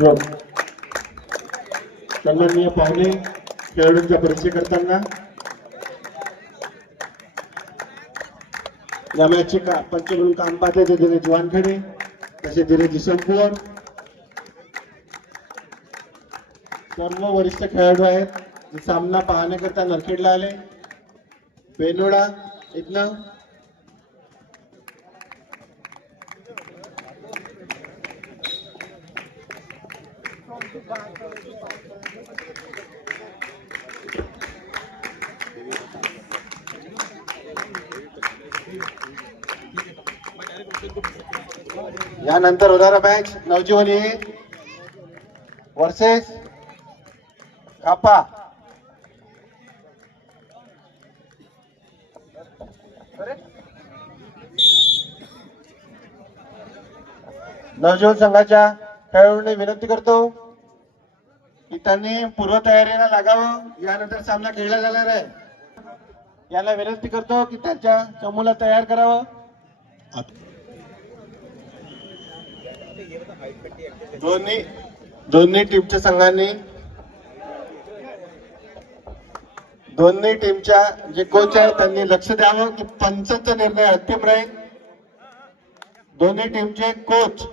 हो. सन्माननीय पाहुणे खेळाडूंचा परिचय करताना या मॅचचे का पंच म्हणून काम पाहते ते दिनेश वानखेडे तसे दिनेश इसमपुर सर्व वरिष्ठ खेळाडू आहेत. सामना पाहण्याकरता नरखेडला आले. बेनोडा इथनं यानंतर होणारा मॅच नवजीवनी वर्सेस कापा. नवजीवन संघाच्या खेळाडूंनी विनंती करतो. की त्यांनी पूर्वतयारीला लागावं. यानंतर सामना खेळला जाणार आहे. याला विनंती करतो की त्यांच्या चमूला तयार करावं. दोन्ही दोन्ही टीमच्या संघांनी दोन्ही टीमच्या जे कोच आहेत त्यांनी लक्ष द्यावं की पंचांचा निर्णय अंतिम राहील. दोन्ही टीमचे कोच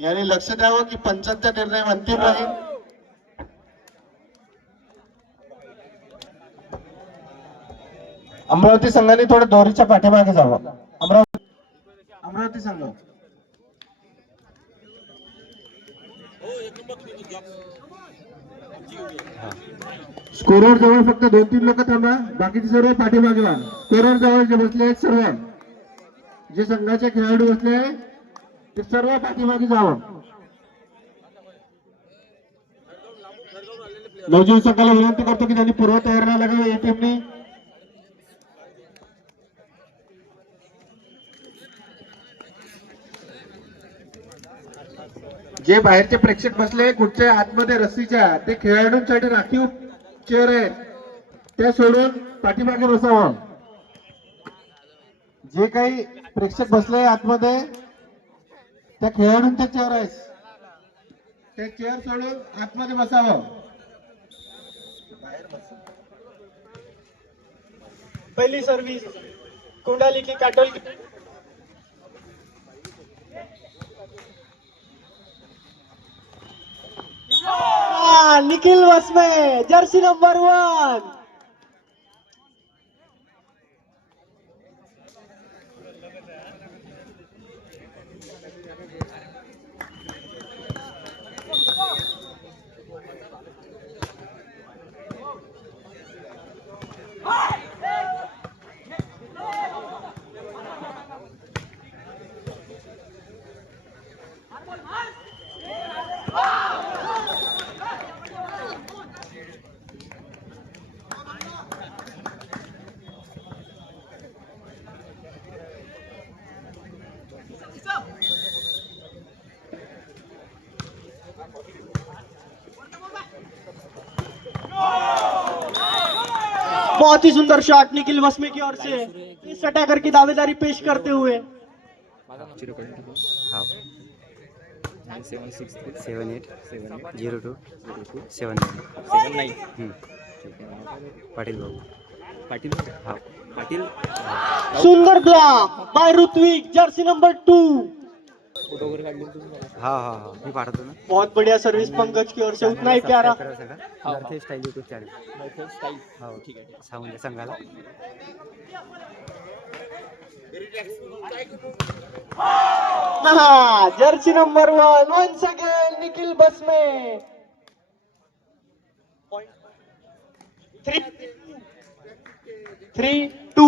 यांनी लक्ष द्यावं की पंचांचा निर्णय अंतिम राहील. अमरावती संघाने थोडं दोरीच्या पाठीमागे जावं. अमरावती अमरावती संघ. स्कोरवर जवळ फक्त दोन तीन लोक थांबा. बाकीचे सर्व पाठीमागे व्हा. स्कोरवर जवळ जे बसले आहेत सर्व. जे संघाचे खेळाडू बसले आहेत ते सर्व पाठीमागे जावं. नवजीवन संघाला विनंती करतो की त्यांनी पूर्व तयारीला लागावं. या टीमनी जे बाहेरचे प्रेक्षक बसले कुठच्या आतमध्ये रस्सीच्या ते खेळाडूंसाठी राखीव चेअर आहेत ते सोडून पाठीमागे बसावं. जे काही प्रेक्षक बसले आतमध्ये त्या खेळाडूंच्या चेअर आहेत. ते चेअर सोडून आतमध्ये बसावं. पहिली सर्व्हिस कुंडाली की Katol. Nikhil Vasme jersey number one बहुत ही सुंदर शॉट निखिल वसमे की ओर से। इस अटैकर की दावेदारी पेश करते हुए। सेवन एट टू सेवन सेवन आहे पाटील भाऊ पाटील पाटील सुंदर block by Ritvik jersey number two photo वगैरे काढले तुम्ही? हा हा हा. मी पाठवतो ना. बहुत बढ़िया सर्विस पंकज की ओर से. उतना ही प्यारा. करा सगळं हा. नरथे स्टाईल युट्यूब चॅनल स्टाईल हो. ठीक आहे. सांगून द्या संघाला हाँ jersey number one once again Nikhil Vasme three three to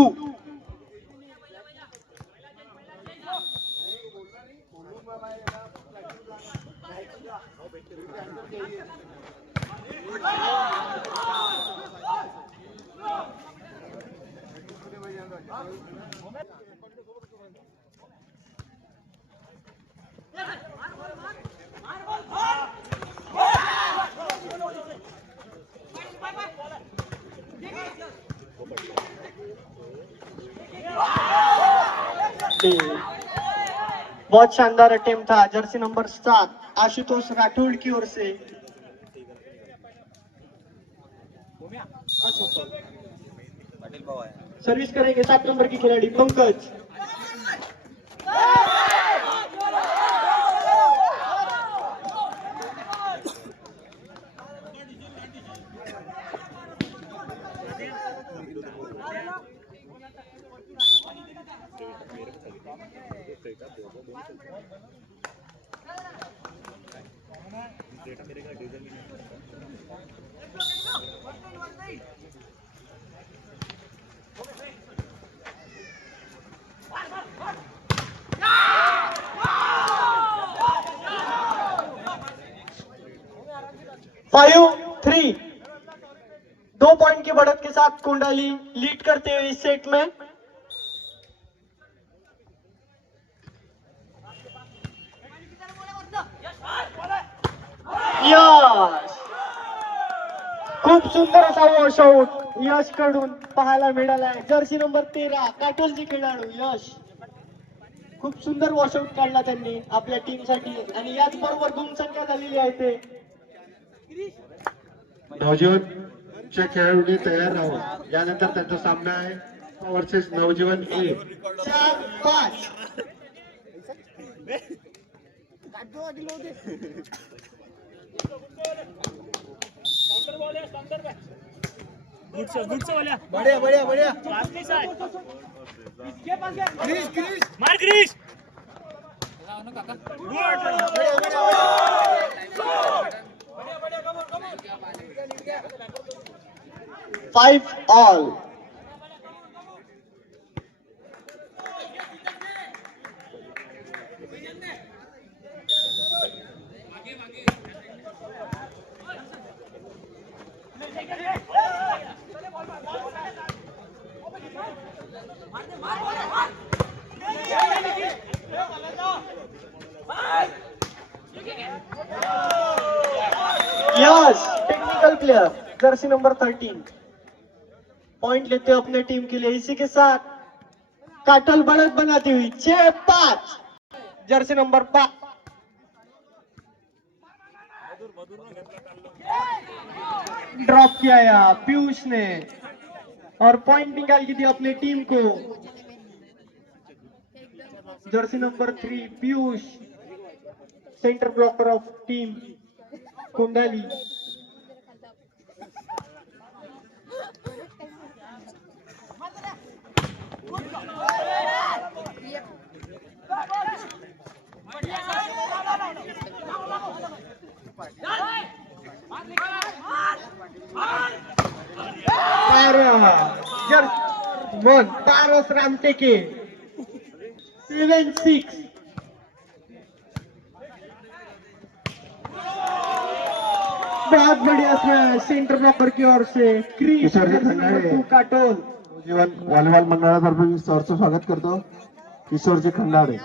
बहुत शानदार अटेम्प्ट था जर्सी नंबर सात, आशुतोष राठौड़ की ओर से. सर्विस करेंगे सात नंबर की खिलाड़ी पंकज. फाइव थ्री दो पॉइंट की बढ़त के साथ कुंडली लीड करते हुए इस सेट में। यश! खूप सुंदर असा वॉश आउट यशकडून पाहायला मिळालाय. जर्सी नंबर तेरा काटोलचे खेळाडू यश! खूप सुंदर वॉशआउट काढला त्यांनी आपल्या टीमसाठी. आणि याच बरोबर गुण संख्या झालेली आहे ते. नवजीवनच्या खेळाडूंनी तयार राहावं. यानंतर त्यांचा सामना आहे. वर्सेस नवजीवन ए चार पाच. Five all yes technical player jersey number thirteen point लेते हो अपने टीम के लिए, इसी के साथ काटल बढ़त बनाती हुई, छह पाँच। जर्सी नंबर पाँच ड्रॉप किया या पीयूष ने। और पॉइंट निकाल के दिया अपनी टीम को। Jersey number three Piyush. Centre blocker of team Kundali one Paras Ramteke seven six बहुत बढ़िया सेंटर ब्लॉकर की ओर से. क्रीज काटोल. जीवन वॉलीबॉल मंडळातर्फे मी सरचं स्वागत करतो. किशोरजी खंडाडे.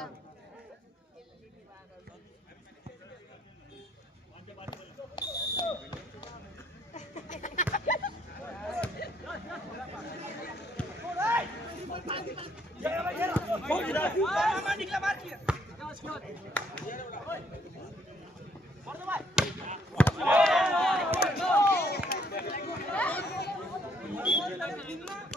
Linda.